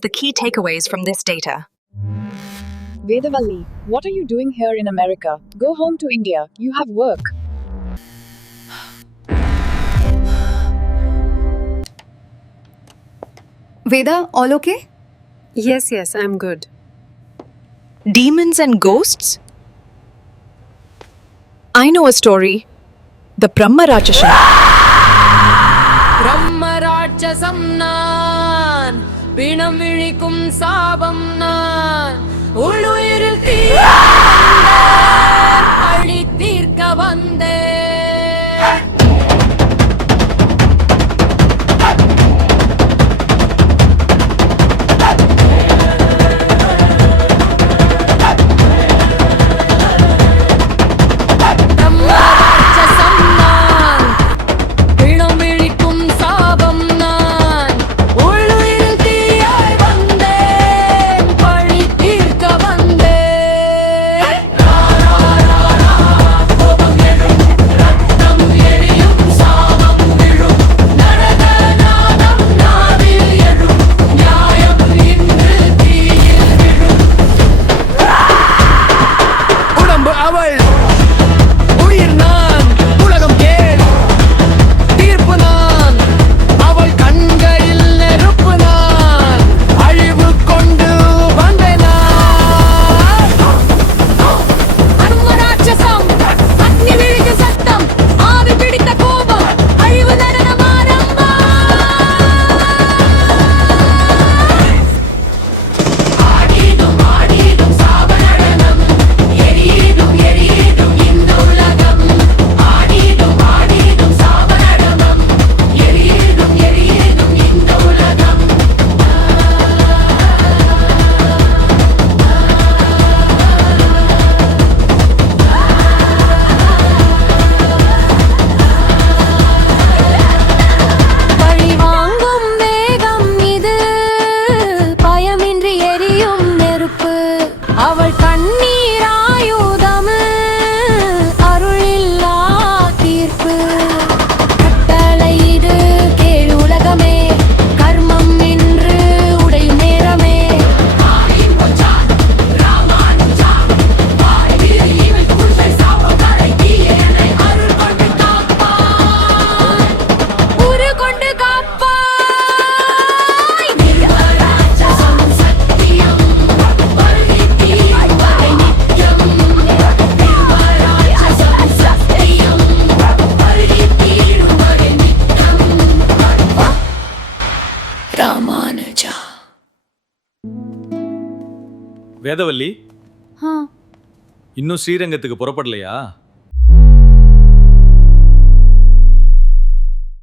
The key takeaways from this data. Vedavalli, what are you doing here in America? Go home to India. You have work. Veda, all okay? Yes, I'm good. Demons and ghosts? I know a story. The Brahma Rakshasa. பிரம்மராட்சசம் நான் பிணம் விழிக்கும் சாபம் நான் உள்ளுயிரில் அழி தீர்க்க வந்தேன் ராமானுஜா. வேதவல்லி, இன்னும் ஸ்ரீரங்கத்துக்கு புறப்படலையா?